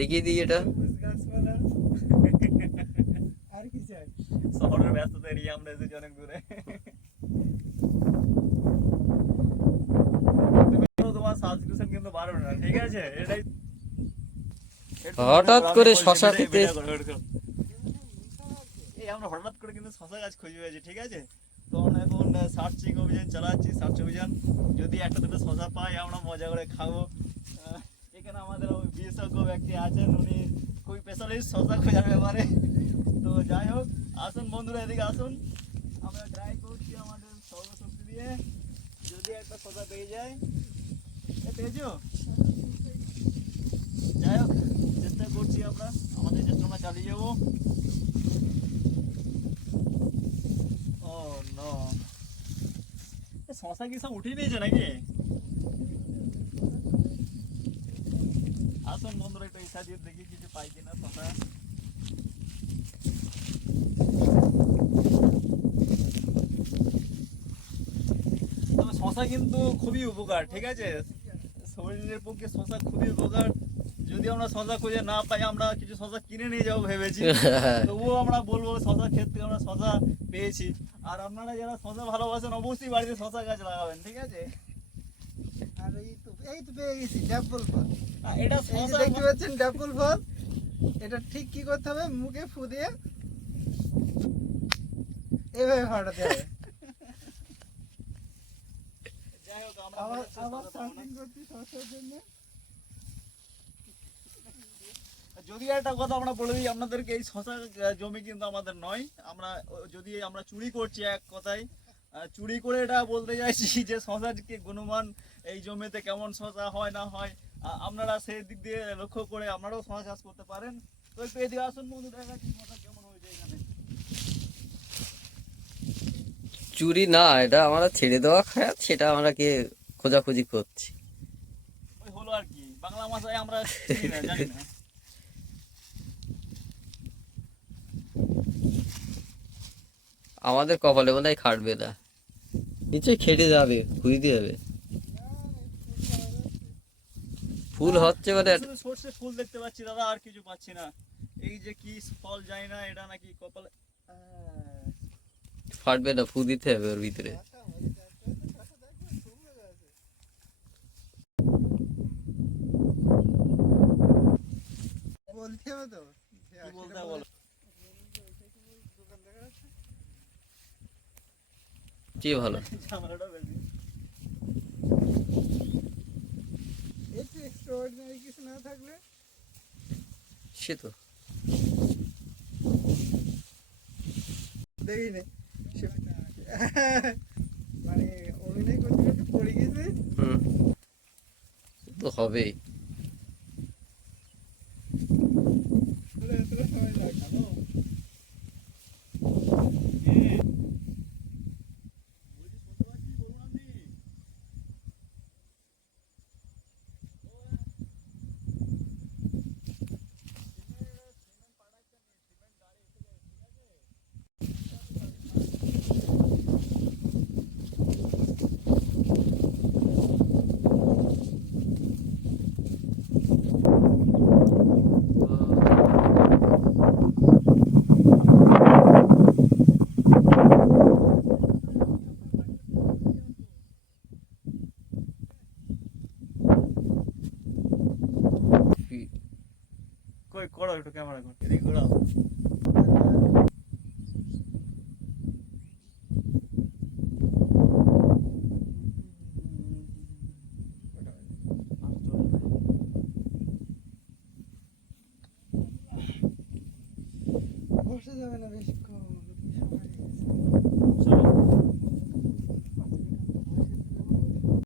দেখিয়ে দিই এটা। আর কি চাই? শহরের ব্যস্ততা এড়িয়ে আমরা এসেছি অনেক দূরে। তুমি তোমার সাবস্ক্রিপশন কিন্তু বাড়বে না, ঠিক আছে? এটাই হঠাৎ করে শশা খেতে এই আমরা হঠাৎ করে কিন্তু শশা গাছ খুঁজে পেয়েছি, ঠিক আছে? তো আমরা এখন সার্চিং অভিযান চালাচ্ছি, সার্চ অভিযান। যদি একটা দুটো শশা পাই আমরা মজা করে খাবো। এখানে আমাদের ওই বিশেষজ্ঞ ব্যক্তি আছেন, উনি খুবই স্পেশালিস্ট শশা খোঁজার ব্যাপারে। তো যাই হোক, আসুন বন্ধুরা, এদিকে আসুন। আমরা ট্রাই করছি আমাদের সর্বশক্তি দিয়ে, যদি একটা শশা পেয়ে যায়। পেয়েছো? যাই হোক, চেষ্টা করছি আমরা, আমাদের চেষ্টা আমরা চালিয়ে যাবো। ও নো, শশা কি সব উঠিয়ে নিয়েছে নাকি? আসুন বন্ধুরা, একটু ইচ্ছা দিয়ে দেখি কিছু পাই কিনা শশা। তবে শশা কিন্তু খুবই উপকার, ঠিক আছে? শরীরের পক্ষে শশা খুবই উপকার। যদি আমরা শশা খুঁজে না পাই, আমরা কিছু শশা কিনে নিয়ে যাবো ভেবেছি। তবুও আমরা বলবো শশা ক্ষেত থেকে আমরা শশা পেয়েছি। আর আপনারা যারা শশা ভালোবাসেন অবশ্যই বাড়িতে শশা গাছ লাগাবেন, ঠিক আছে? আর এই তো পেয়ে গেছি ডাবল ফল। এটা এই যে শশা দেখতে পাচ্ছেন ডাবল ফল। এটা ঠিক কি করতে হবে, মুখে ফু দিয়ে এভাবে ফাটাতে হবে। যাই হোক, আমরা আবার চেষ্টা আবার করতে সার্চিং করছি শসার জন্য। যদি একটা কথা আমরা বলে দিই আপনাদেরকে, এই শশা জমি কিন্তু আমাদের নয়। আমরা যদি আমরা চুরি করছি, এক কথায় চুরি করে এটা বলতে চাইছি যে শশার কি গুণমান, এই জমিতে কেমন শশা হয় না হয়, আপনারা সেই দিক দিয়ে লক্ষ্য করে আপনারাও শশা চাষ করতে পারেন। তো একটু এদিকে আসুন বন্ধু, দেখা যাচ্ছে শশা কেমন হয়েছে এখানে। চুরি না, এটা আমরা ছেড়ে দেওয়া খায়, সেটা আমরা কে খোঁজাখুঁজি করছি। ওই হলো আর কি, বাংলা ভাষায় আমরা চিনি না, জানি না। আমাদের কপালে বোধহয় খাটবে না, নিচে খেটে যাবে, খুঁজতে হবে। ফুল হচ্ছে মানে শুধু সর্ষে ফুল দেখতে পাচ্ছি দাদা, আর কিছু পাচ্ছি না। এই যে কি ফল যায় না, এটা নাকি কপালে ফাটবে না, ফু দিতে হবে ওর ভিতরে। বলতে হবে তো কি বলতে হবে বলো? কি ভালো, ঝামেলাটা বেশি। একটু এক্সট্রাঅর্ডিনারি কিছু না থাকলে সে তো দেখি না মানে অভিনয় করতে করতে পড়ে গেছে। তো হবেই। এতটা সময় লাগে। কই করো একটু ক্যামেরা কর, এদিকে ঘোরাও। বসে যাবে না বেশিক্ষণ।